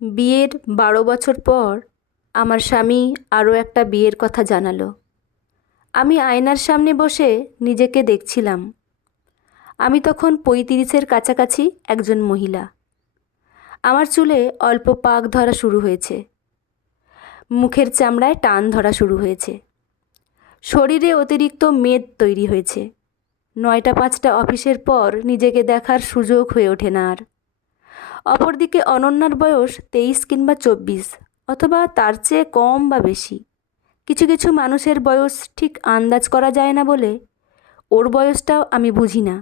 বিয়ের 12 বছর পর আমার স্বামী আরও একটা বিয়ের কথা জানালো। আমি আয়নার সামনে বসে নিজেকে দেখছিলাম। আমি তখন 35-এর কাছাকাছি একজন মহিলা। আমার চুলে অল্প পাক ধরা শুরু হয়েছে, মুখের চামড়ায় টান ধরা শুরু হয়েছে, শরীরে অতিরিক্ত মেদ তৈরি হয়েছে। 9টা-5টা অফিসের পর নিজেকে দেখার সুযোগ হয়ে ওঠে না আর। অপরদিকে অনন্যার বয়স 23 কিংবা 24, অথবা তার চেয়ে কম বা বেশি। কিছু কিছু মানুষের বয়স ঠিক আন্দাজ করা যায় না বলে ওর বয়সটাও আমি বুঝি না।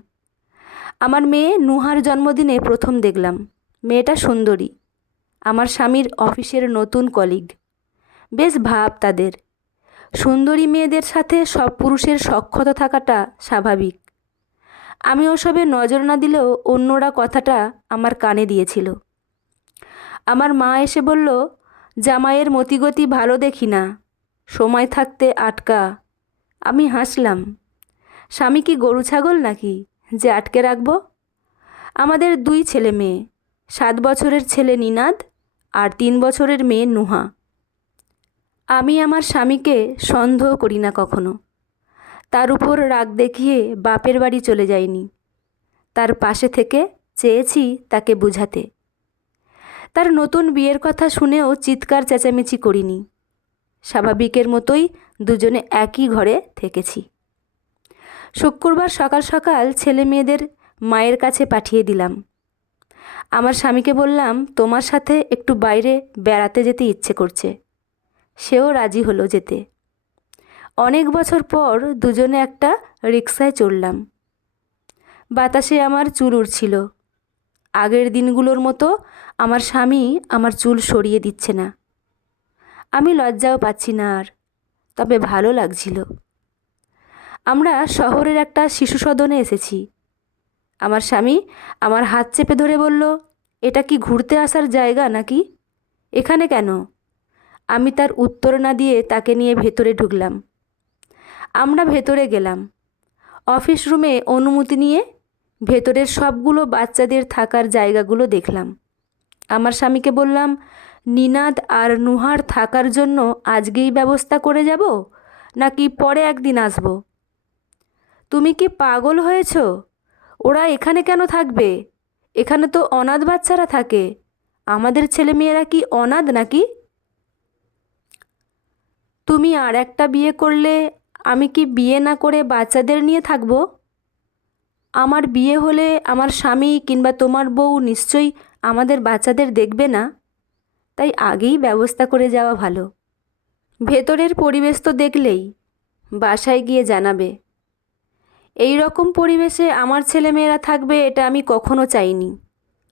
আমার মেয়ে নুহার জন্মদিনে প্রথম দেখলাম। মেয়েটা সুন্দরী, আমার স্বামীর অফিসের নতুন কলিগ। বেশ ভাব তাদের। সুন্দরী মেয়েদের সাথে সব পুরুষের সখ্যতা থাকাটা স্বাভাবিক। আমি ওসবে নজর না দিলেও অন্যরা কথাটা আমার কানে দিয়েছিল। আমার মা এসে বলল, জামাইয়ের মতিগতি ভালো দেখি না, সময় থাকতে আটকা। আমি হাসলাম। স্বামী কি গরু ছাগল নাকি যে আটকে রাখবো? আমাদের 2 ছেলে মেয়ে, 7 বছরের ছেলে নিনাদ আর 3 বছরের মেয়ে নুহা। আমি আমার স্বামীকে সন্দেহ করি না কখনো। তার উপর রাগ দেখিয়ে বাপের বাড়ি চলে যাইনি। তার পাশে থেকে চেয়েছি তাকে বুঝাতে। তার নতুন বিয়ের কথা শুনেও চিৎকার চেঁচামেচি করিনি। স্বাভাবিকের মতোই দুজনে একই ঘরে থেকেছি। শুক্রবার সকাল সকাল ছেলে মেয়েদের মায়ের কাছে পাঠিয়ে দিলাম। আমার স্বামীকে বললাম, তোমার সাথে একটু বাইরে বেড়াতে যেতে ইচ্ছে করছে। সেও রাজি হলো যেতে। অনেক বছর পর দুজনে একটা রিকশায় চড়লাম। বাতাসে আমার চুল উড়ছিল। আগের দিনগুলোর মতো আমার স্বামী আমার চুল সরিয়ে দিচ্ছে না। আমি লজ্জাও পাচ্ছি না আর, তবে ভালো লাগছিল। আমরা শহরের একটা শিশু সদনে এসেছি। আমার স্বামী আমার হাত চেপে ধরে বলল, এটা কি ঘুরতে আসার জায়গা নাকি? এখানে কেন? আমি তার উত্তর না দিয়ে তাকে নিয়ে ভেতরে ঢুকলাম। আমরা ভেতরে গেলাম। অফিস রুমে অনুমতি নিয়ে ভেতরের সবগুলো বাচ্চাদের থাকার জায়গাগুলো দেখলাম। আমার স্বামীকে বললাম, নিনাদ আর নুহার থাকার জন্য আজকেই ব্যবস্থা করে যাব নাকি পরে একদিন আসব? তুমি কি পাগল হয়েছ? ওরা এখানে কেন থাকবে? এখানে তো অনাথ বাচ্চারা থাকে। আমাদের ছেলেমেয়েরা কি অনাথ নাকি? তুমি আর একটা বিয়ে করলে আমি কি বিয়ে না করে বাচ্চাদের নিয়ে থাকব? আমার বিয়ে হলে আমার স্বামী কিংবা তোমার বউ নিশ্চয়ই আমাদের বাচ্চাদের দেখবে না। তাই আগেই ব্যবস্থা করে যাওয়া ভালো। ভেতরের পরিবেশ তো দেখলেই, বাসায় গিয়ে জানাবে। এই রকম পরিবেশে আমার ছেলেমেয়েরা থাকবে এটা আমি কখনো চাইনি,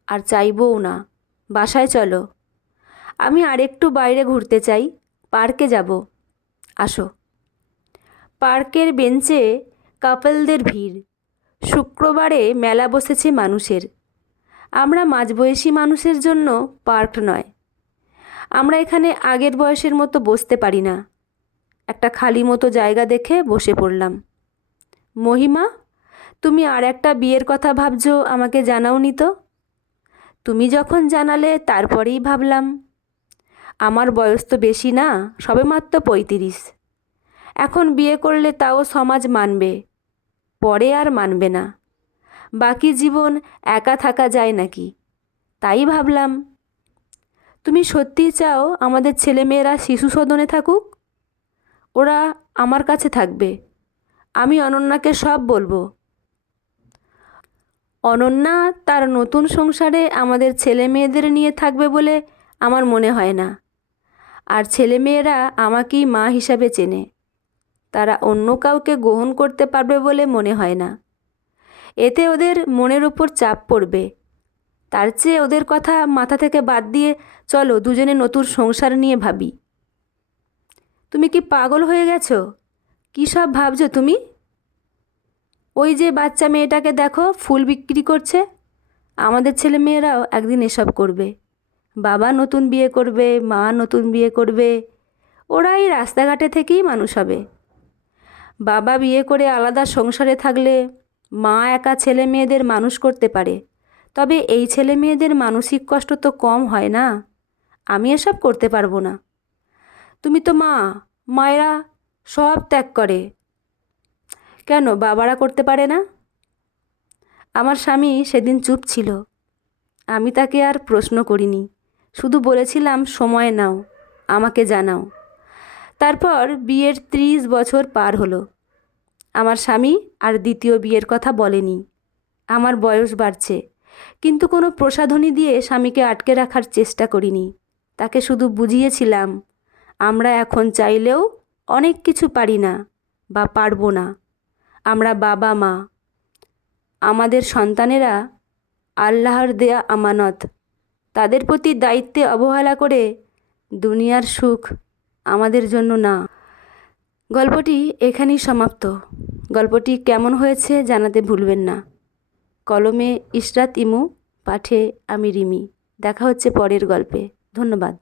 আর চাইবও না। বাসায় চলো। আমি আরেকটু বাইরে ঘুরতে চাই, পার্কে যাব। আসো। পার্কের বেঞ্চে কাপলদের ভিড়। শুক্রবারে মেলা বসেছে মানুষের। আমরা মাঝবয়সী মানুষের জন্য পার্ক নয়। আমরা এখানে আগের বয়সের মতো বসতে পারি না। একটা খালি মতো জায়গা দেখে বসে পড়লাম। মহিমা, তুমি আর একটা বিয়ের কথা ভাবছো, আমাকে জানাওনি তো? তুমি যখন জানালে তারপরেই ভাবলাম। আমার বয়স তো বেশি না, সবেমাত্র 35। এখন বিয়ে করলে তাও সমাজ মানবে, পরে আর মানবে না। বাকি জীবন একা থাকা যায় নাকি? তাই ভাবলাম। তুমি সত্যিই চাও আমাদের ছেলেমেয়েরা শিশু সদনে থাকুক? ওরা আমার কাছে থাকবে। আমি অনন্যাকে সব বলবো। অনন্যা তার নতুন সংসারে আমাদের ছেলে মেয়েদের নিয়ে থাকবে বলে আমার মনে হয় না। আর ছেলেমেয়েরা আমাকেই মা হিসাবে চেনে। তারা অন্য কাউকে গ্রহণ করতে পারবে বলে মনে হয় না। এতে ওদের মনের উপর চাপ পড়বে। তার চেয়ে ওদের কথা মাথা থেকে বাদ দিয়ে চলো দুজনে নতুন সংসার নিয়ে ভাবি। তুমি কি পাগল হয়ে গেছো? কী সব ভাবছো তুমি? ওই যে বাচ্চা মেয়েটাকে দেখো, ফুল বিক্রি করছে। আমাদের ছেলে মেয়েরাও একদিন এসব করবে। বাবা নতুন বিয়ে করবে, মা নতুন বিয়ে করবে। ওরা এই রাস্তাঘাটে থেকেই মানুষ হবে। বাবা বিয়ে করে আলাদা সংসারে থাকলে মা একা ছেলে মেয়েদের মানুষ করতে পারে, তবে এই ছেলে মেয়েদের মানসিক কষ্ট তো কম হয় না। আমি এসব করতে পারবো না। তুমি তো মা, মায়েরা সব ত্যাগ করে, কেন বাবারা করতে পারে না? আমার স্বামী সেদিন চুপ ছিল। আমি তাকে আর প্রশ্ন করিনি, শুধু বলেছিলাম সময় নাও, আমাকে জানাও। তারপর বিয়ের 30 বছর পার হলো। আমার স্বামী আর দ্বিতীয় বিয়ের কথা বলেনি। আমার বয়স বাড়ছে, কিন্তু কোনো প্রসাধনী দিয়ে স্বামীকে আটকে রাখার চেষ্টা করিনি। তাকে শুধু বুঝিয়েছিলাম আমরা এখন চাইলেও অনেক কিছু পারি না বা পারবো না। আমরা বাবা মা, আমাদের সন্তানেরা আল্লাহর দেয়া আমানত। তাদের প্রতি দায়িত্বে অবহেলা করে দুনিয়ার সুখ আমাদের জন্য না। গল্পটি এখানেই সমাপ্ত। গল্পটি কেমন হয়েছে জানাতে ভুলবেন না। কলমে ইশরাত ইমু, পাঠে আমি রিমি। দেখা হচ্ছে পরের গল্পে। ধন্যবাদ।